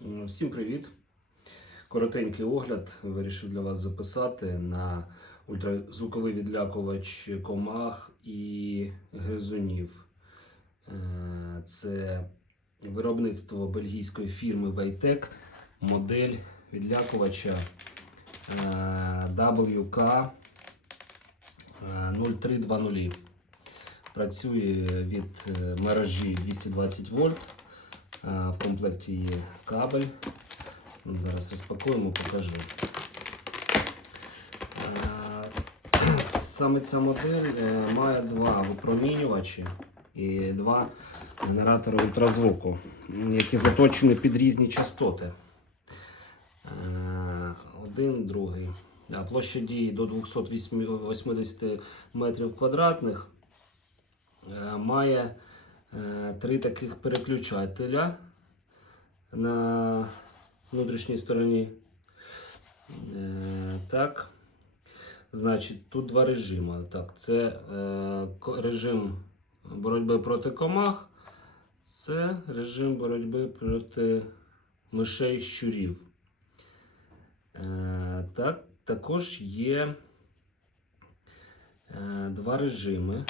Всім привіт! Коротенький огляд вирішив для вас записати на ультразвуковий відлякувач комах і гризунів. Е, Це виробництво бельгійської фірми Vaytec, модель відлякувача е, WK е, 0320. Працює від е, мережі 220 вольт. Е, В комплекті є кабель. Зараз розпакуємо, покажу. Е, Саме ця модель е, має два випромінювачі і два генератори ультразвуку, які заточені під різні частоти. Один, другий. Площа дії до 280 метрів квадратних. Має три таких переключателя на внутрішній стороні. Е, Так. Значить, тут два режими. Так, це е, режим боротьби проти комах, це режим боротьби проти мишей щурів. Е, так, також є два режими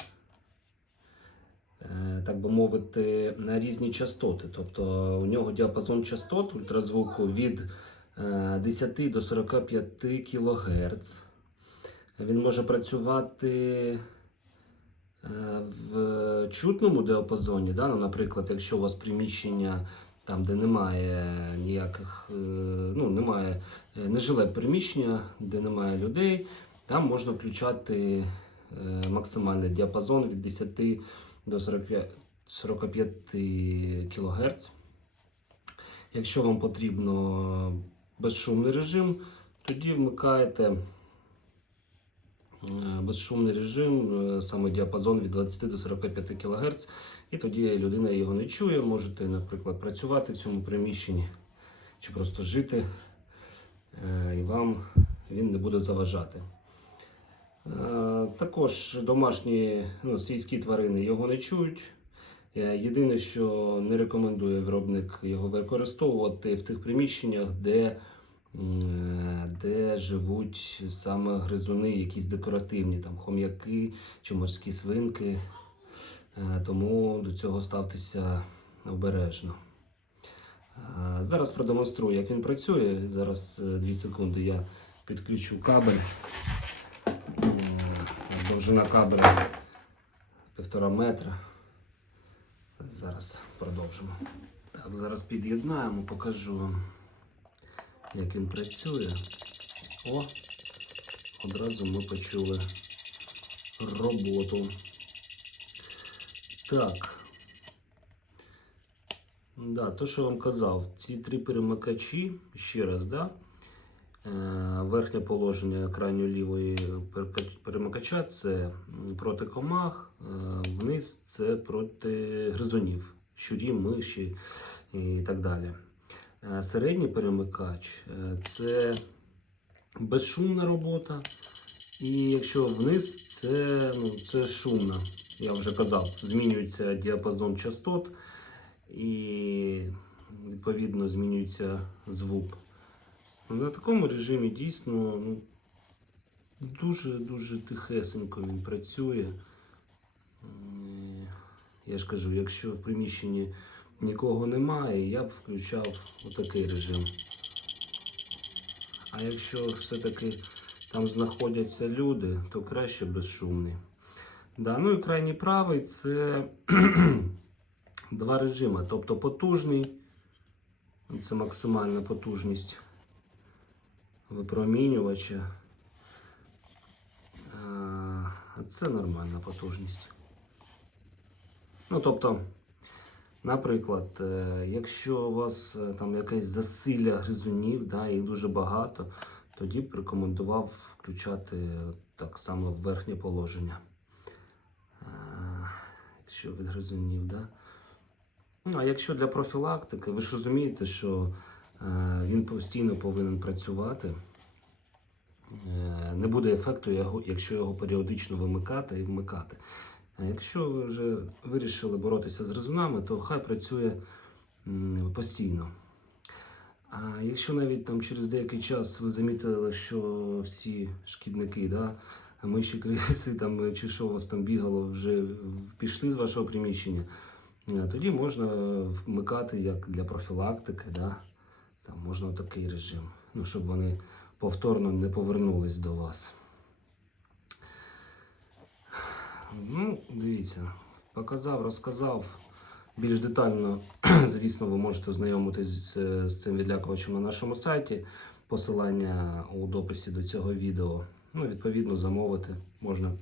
так би мовити, на різні частоти. Тобто у нього діапазон частот ультразвуку від е, 10 до 45 кГц. Він може працювати е, в чутному діапазоні. Да? Ну, наприклад, якщо у вас приміщення там, де немає ніяких, е, ну, немає е, нежиле приміщення, де немає людей, там можна включати е, максимальний діапазон від 10 до 45, 45 кГц. Якщо вам потрібно безшумний режим, тоді вмикаєте е, безшумний режим, е, саме діапазон від 20 до 45 кГц, і тоді людина його не чує. Можете, наприклад, працювати в цьому приміщенні чи просто жити, е, і вам він не буде заважати. Е, Також домашні ну, сільські тварини його не чують. Е, Єдине, що не рекомендує виробник його використовувати в тих приміщеннях, де, де живуть саме гризуни, якісь декоративні, там хом'яки чи морські свинки. Е, Тому до цього ставтеся обережно. Е, Зараз продемонструю, як він працює. Зараз 2 секунди я підключу кабель. Довжина кабеля півтора метра. Зараз продовжимо. Так, зараз під'єднаємо, покажу вам, як він працює. О, одразу ми почули роботу. Так. Да, то, що я вам казав, ці три перемикачі, ще раз, да? Е, Верхнє положення крайньо лівої перемикача це проти комах, е, вниз це проти гризунів, щурі, миші і так далі. Е, Середній перемикач це безшумна робота. І якщо вниз, це, ну, це шумна. Я вже казав, змінюється діапазон частот і відповідно змінюється звук. На такому режимі дійсно ну, дуже-дуже тихесенько він працює. Я ж кажу, якщо в приміщенні нікого немає, я б включав отакий режим. А якщо все-таки там знаходяться люди, то краще безшумний. Да, ну і крайній правий це два режими. Тобто потужний, це максимальна потужність випромінювача. А це нормальна потужність. Ну, тобто, наприклад, е, якщо у вас е, там якесь засилля гризунів, да, їх дуже багато, тоді б рекомендував включати так само в верхнє положення. Е, Якщо від гризунів, да. Ну, а якщо для профілактики, ви ж розумієте, що е, він постійно повинен працювати. Е, Не буде ефекту, якщо його періодично вимикати і вмикати. А якщо ви вже вирішили боротися з гризунами, то хай працює постійно. А якщо навіть там через деякий час ви замітили, що всі шкідники, да, миші, криси там, чи що у вас там бігало, вже пішли з вашого приміщення, е, тоді можна вмикати як для профілактики, да, там можна такий режим, ну, щоб вони повторно не повернулись до вас. Ну, дивіться, показав, розказав. Більш детально, звісно, ви можете ознайомитись з, з цим відлякувачем на нашому сайті. Посилання у дописі до цього відео. Ну, відповідно, замовити можна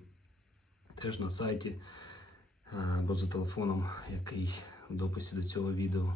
теж на сайті е, або за телефоном, який в дописі до цього відео.